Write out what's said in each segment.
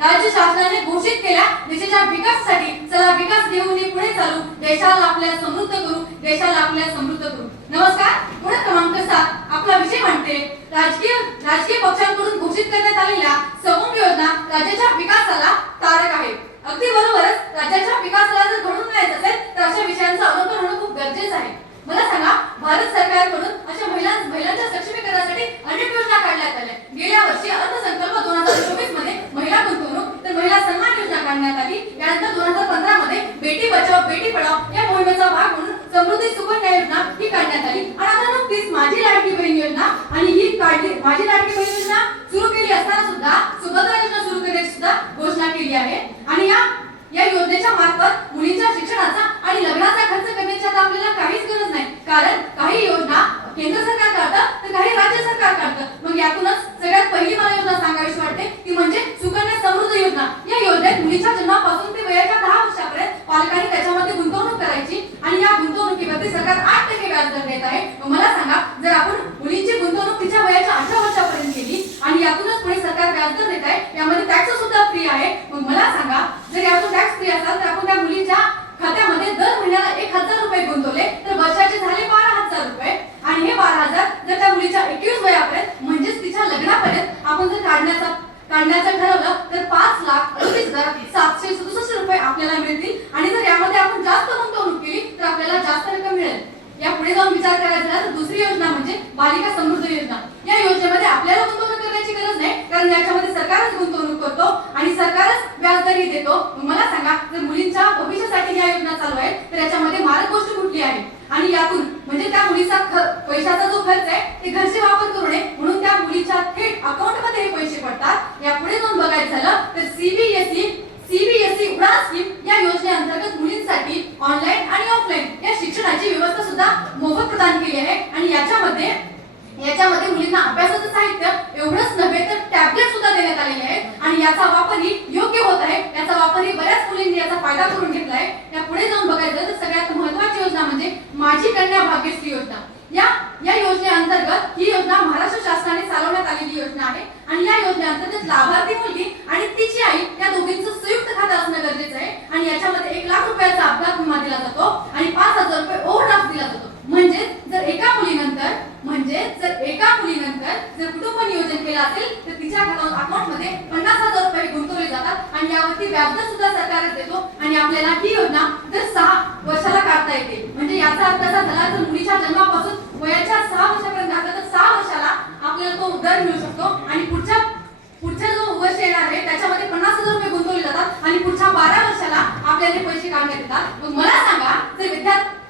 राज्य शासनाने घोषित केल्या देशाच्या विकासासाठी चला विकास घेऊन पुढे चालू, देशाला आपल्या समृद्ध करू, देशाला आपल्या समृद्ध करू. नमस्कार. पुढे क्रमांक 7 आपला विषय म्हणते राजकीय पक्षांकडून घोषित करण्यात आलेल्या समूह योजना राज्याच्या विकासाला तारक आहे. अगदी बरोबरच, राज्याच्या विकासाला जर घडून न्यायचं असेल तर अशा विषयांचं अवलोकन होणं खूप गरजेचं आहे. मला सांगा, भारत सरकारकडून अशा महिलांच्या सक्षमीकरणासाठी अनेक योजना काढण्यात आल्या. गेल्या वर्षी अर्थसंकल्प 2024 मध्ये महिला गुंतवणूक तर महिला सन्मान योजना काढण्यात आली. यानंतर 2015 मध्ये बेटी बचाव बेटी पढाव या मोहिमेचा भाग म्हणून समृद्धी सुकन्या योजना ही काढण्यात आली. आणि आता नुकतीच माझी लाडकी बहीण योजना आणि ही काढली माझी लाडकी बहीण योजना सुरू केली असताना सुद्धा सुभद्रा योजना सुरू करण्याची सुद्धा घोषणा केली आहे. आणि या योजनेच्या मार्फत मुलींच्या शिक्षणाचा आणि लग्नाचा खर्च करण्याची आता आपल्याला काहीच गरज नाही. कारण काही योजना केंद्र सरकार काढतं तर काही राज्य सरकार काढतं. मग यातूनच सगळ्यात पहिली मला योजना सांगावीशी वाटते ती म्हणजे सुकन्या समृद्ध योजना. या योजनेत मुलीच्या जन्मापासून ते वयाच्या 10 वर्षापर्यंत पालकांनी त्याच्यामध्ये गुंतवणूक करायची आणि या गुंतवणुकीवरती सरकार 8% व्याजदर देत आहे. मला सांगा, जर आपण मुलींची गुंतवणूक तिच्या वयाच्या 18 वर्षापर्यंत केली आणि यातूनच पुढे सरकार व्याजदर देत आहे, यामध्ये टॅक्स सुद्धा फ्री आहे. मग मला सांगा, जर यातून टॅक्स फ्री असेल तर आपण त्या मुलीच्या खात्यामध्ये दर महिन्याला 1000 रुपये गुंतवले तर वर्षाचे झाले 12,000 रुपये. आणि हे 12,000 जर त्या मुलीच्या 21 वयापर्यंत म्हणजेच तिच्या लग्नापर्यंत आपण जर काढण्याचं ठरवलं तर 5,38,767 रुपये आपल्याला मिळतील. आणि जर यामध्ये आपण जास्त गुंतवणूक केली तर आपल्याला जास्त रक्कम मिळेल. या पुढे जाऊन विचार करायचा झाला तर दुसरी योजना म्हणजे बालिका समृद्धी योजना. या योजनेमध्ये आपल्याला गुंतवणूक करण्याची गरज नाही, कारण याच्यामध्ये सरकारच गुंतवणूक करतो आणि सरकारच व्याजदरही देतो. मला सांगा, जर मुलींच्या भविष्यासाठी या योजना चालू आहेत तर याच्यामध्ये मारक गोष्ट कुठली आहे? आणि यातून म्हणजे त्या मुलीचा पैशाचा जो खर्च आहे ते घरचे वापर करू नये म्हणून त्या मुलीच्या थेट अकाउंट मध्ये हे पैसे पडतात. या पुढे जाऊन बघायचं झालं तर सीबीएसई उडान स्कीम या योजनेअंतर्गत मुलींसाठी ऑनलाईन आणि ऑफलाईन या शिक्षणाची व्यवस्था सुद्धा मोफत प्रदान केली आहे. आणि याच्यामध्ये मुलींना अभ्यासाचं साहित्य एवढंच नव्हे तर टॅबलेट सुद्धा देण्यात आलेले आहेत. आणि याचा वापरही योग्य होत आहे. याचा वापरही बऱ्याच मुलींनी याचा फायदा करून घेतला आहे. या पुढे जाऊन बघायचं तर सगळ्यात महत्त्वाची योजना म्हणजे माझी कन्या भाग्यश्री योजना. या योजनेअंतर्गत ही योजना महाराष्ट्र शासनाने चालवण्यात आलेली योजना आहे. आणि या योजनेअंतर्गत लाभार्थी मुलगी आणि तिची आई या दोघींचं संयुक्त खातं असणं गरजेचं आहे. आणि याच्यामध्ये 1 लाख रुपयाचा अपघात विमा दिला जातो आणि 5,000 रुपये ओव्हरड्राफ्ट दिला जातो. म्हणजे जर एका मुलीनंतर जर कुटुंब नियोजन केलं असेल तर तिच्या अकाउंटमध्ये 50,000 रुपये गुंतवले जातात आणि यावरती व्याजदर सुद्धा सरकारच देतो. आणि आपल्याला ही योजना दर 6 वर्षाला काढता येते. म्हणजे याचा अर्थ असा झाला तर मुलीच्या जन्मापासून वयाच्या 6 वर्षापर्यंत टाकलं तर 6 वर्षाला आपल्याला तो दर मिळू शकतो. आणि पुढच्या जो वर्ष येणार आहे त्याच्यामध्ये 50,000 रुपये गुंतवले जातात आणि पुढच्या 12 वर्षाला आपल्याला पैसे काढण्यात येतात. मग मला सांगा,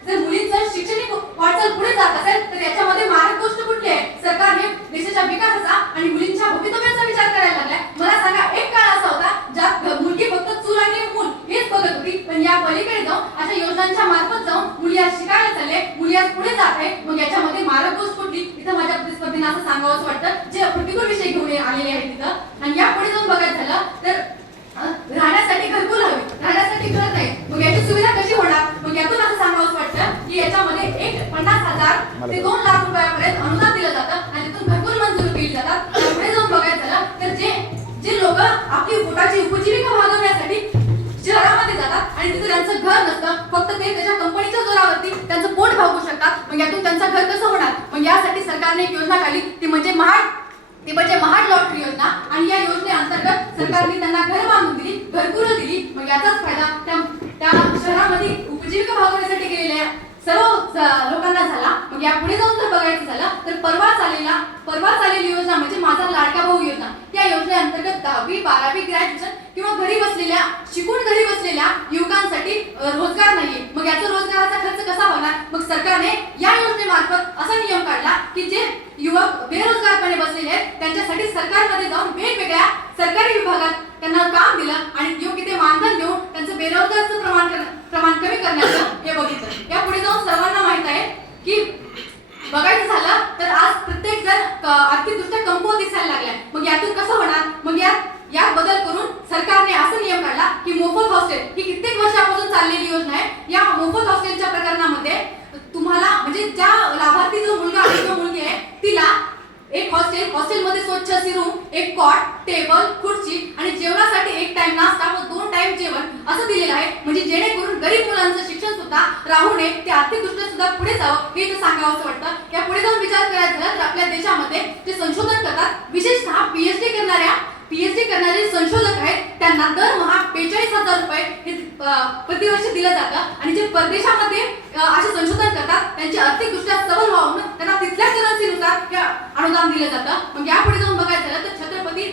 जर मुलींचं शैक्षणिक वाटचाल पुढे जात असेल तर याच्यामध्ये मारक गोष्ट कुठली आहे? सरकारने देशाच्या विकासाचा आणि मुलींच्या भवितव्याचा विचार करायला लागलाय. मला सांगा, एक काळ असा होता ज्यात मुलगी फक्त चूल आणि मूल हेच बघत होती. पण या पलीकडे जाऊन अशा योजनांच्या मार्फत जाऊन मुली आज शिकायला चालले, मुली आज पुढे जात आहे. मग याच्यामध्ये मारक गोष्ट कुठली? इथं माझ्या प्रतिस्पर्धींना असं सांगावंच वाटतं जे प्रतिकूल विषय घेऊन आलेले आहेत तिथं. आणि या पुढे जाऊन बघायचं झालं तर राहण्यासाठी घरकुल हवे, राहण्यासाठी घर नाही. मग याची सुविधा कशी होणार? मग यातून असं सांगावंच वाटतं की याच्यामध्ये 50,000 ते 2 लाख रुपयापर्यंत अनुदान दिलं जातं आणि तिथून घरकुल मंजूर केली जातात. पुढे जाऊन बघायचं झालं तर जे लोक आपली पोटाची उपजीविका भागवण्यासाठी शहरामध्ये जातात आणि तिथे त्यांचं घर नसतं, फक्त ते त्याच्या कंपनीच्या जोरावरती त्यांचं पोट भागवू शकतात. मग यातून त्यांचं घर कसं होणार? मग यासाठी सरकारने एक योजना काढली ती म्हणजे महाड लॉटरी योजना. आणि या योजनेअंतर्गत सरकारने त्यांना घर बांधून दिली, घरकुलं दिली. मग याचाच फायदा त्या शहरामध्ये उपजीविका भागवण्यासाठी गेलेल्या सर्व लोकांना झाला. मग या पुढे जाऊन जर बघायचं झालं तर परवा चाललेली योजना म्हणजे माझा लाडका भाऊ योजना. या योजनेअंतर्गत 10वी 12वी ग्रॅज्युएशन किंवा शिकून घरी बसलेल्या युवकांसाठी रोजगार नाहीये. मग याचा रोजगाराचा खर्च कसा होणार? मग सरकारने या योजनेमार्फत असा नियम काढला की जे युवक बेरोजगारपणे बसलेले आहेत त्यांच्यासाठी सरकारमध्ये जाऊन वेगवेगळ्या सरकारी विभागात त्यांना काम दिलं आणि योग्य ते मानधन देऊन त्यांचं बेरोजगारचं प्रमाण कमी करण्याचं हे बघितलं. या पुढे जाऊन सर्वांना माहित आहे की बघायचं झालं तर आज प्रत्येक जण आर्थिकदृष्ट्या कमकुवत दिसायला लागलाय. मग यातून कसं होणार? मग यात बदल करून सरकारने असा नियम काढला की मोफत हॉस्टेल ही कित्येक वर्षापासून चाललेली योजना आहे. या मोफत हॉस्टेलच्या प्रकरणामध्ये तुम्हाला म्हणजे ज्या लाभार्थी जो मुलगा आहे किंवा मुलगी आहे तिला एक हॉस्टेलमध्ये स्वच्छ अशी रूम, एक कॉट, टेबल, खुर्ची आणि जेवणासाठी एक असं दिलेलं आहे म्हणजे जेणेकरून गरीब मुलांचं शिक्षण सुद्धा राहू नये, ते आर्थिकदृष्ट्या सुद्धा पुढे जावं हे इथं सांगावं असं वाटतं. या पुढे जाऊन विचार करायचा झाला तर आपल्या देशामध्ये जे संशोधन करतात, विशेषतः पीएचडी करणारे संशोधक आहेत, त्यांना दरमहा 42,000 रुपये हे प्रतिवर्षी दिलं जातं. आणि जे परदेशामध्ये असे संशोधन करतात त्यांची आर्थिकदृष्ट्या सबल व्हावं म्हणून त्यांना तिथल्या करन्सीनुसार हे अनुदान दिलं जातं. मग यापुढे जाऊन बघायचं झालं तर छत्रपती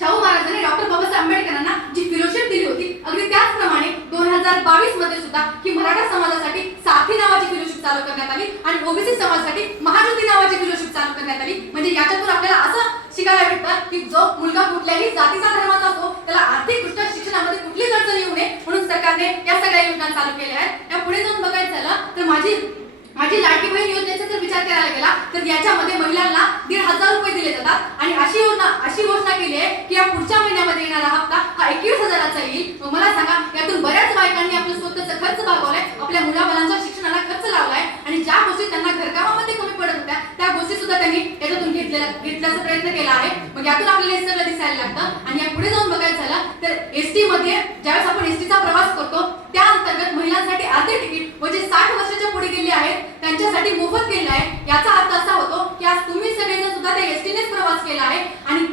शाहू महाराजांनी डॉक्टर बाबासाहेब आंबेडकरांना जी फेलोशिप दिली होती, अगदी त्याचप्रमाणे 2022 मध्ये सुद्धा ही मराठा समाजासाठी साथी नावाची फेलोशिप चालू करण्यात आली आणि ओबीसी समाजासाठी महाज्योती नावाची फेलोशिप चालू करण्यात आली. म्हणजे याच्यातून आपल्याला असं शिकायला भेटतं की जो मुलगा कुठल्याही जातीचा धर्माचा असो त्याला आर्थिकदृष्ट्या शिक्षणामध्ये कुठलीच अडचण येऊ नये म्हणून सरकारने या सगळ्या योजना चालू केल्या आहेत. या पुढे जाऊन बघायचं झालं तर माझी लाडकी बहीण योजनेचा जर विचार करायला गेला तर याच्यामध्ये महिलांना 1,500 रुपये दिले जातात आणि अशी घोषणा केली आहे की या पुढच्या महिन्यामध्ये येणारा हप्ता हा 21,000चा येईल. मग मला सांगा, यातून बऱ्याच बायकांनी आपलं स्वतःचा खर्च भागवलाय, आपल्या मुलाबाळांच्या शिक्षणाला खर्च लावलाय आणि ज्या गोष्टी त्यांना घरकामामध्ये कमी पडत होत्या त्या गोष्टी सुद्धा त्यांनी याच्यातून घेतल्याचा प्रयत्न केला आहे. मग यातून आपल्याला हे सगळं दिसायला लागतं. आणि या पुढे जाऊन बघायचं झालं तर एसटी मध्ये ज्यावेळेस आपण एसटीचा प्रवास करतो त्या अंतर्गत महिलांसाठी अर्धे तिकीट म्हणजे 60 वर्षाच्या पुढे गेले आहेत त्यांच्यासाठी मोफत केले आहे. याचा अर्थ असा होतो की आज तुम्ही सगळेजण सुद्धा त्या एसटीनेच प्रवास केला आहे आणि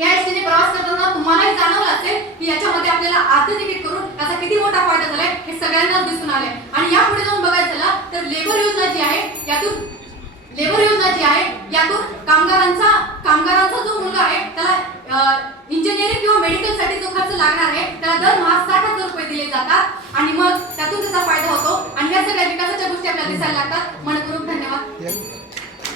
या एसटीने प्रवास करताना तुम्हालाही जाणवलं असेल की याच्यामध्ये आपल्याला अर्धे तिकीट करून याचा किती मोठा फायदा झालाय हे सगळ्यांनाच दिसून आलंय. आणि या पुढे जाऊन बघायचं झालं तर लेबर योजना जी आहे यातून कामगारांचा जो मुलगा आहे त्याला इंजिनिअरिंग किंवा मेडिकल साठी जो खर्च लागणार आहे त्याला दरमहा 60,000 रुपये दिले जातात आणि मग त्यातून त्याचा फायदा होतो आणि या सगळ्या विकासाच्या गोष्टी आपल्याला दिसायला लागतात. मनपूर्वक धन्यवाद.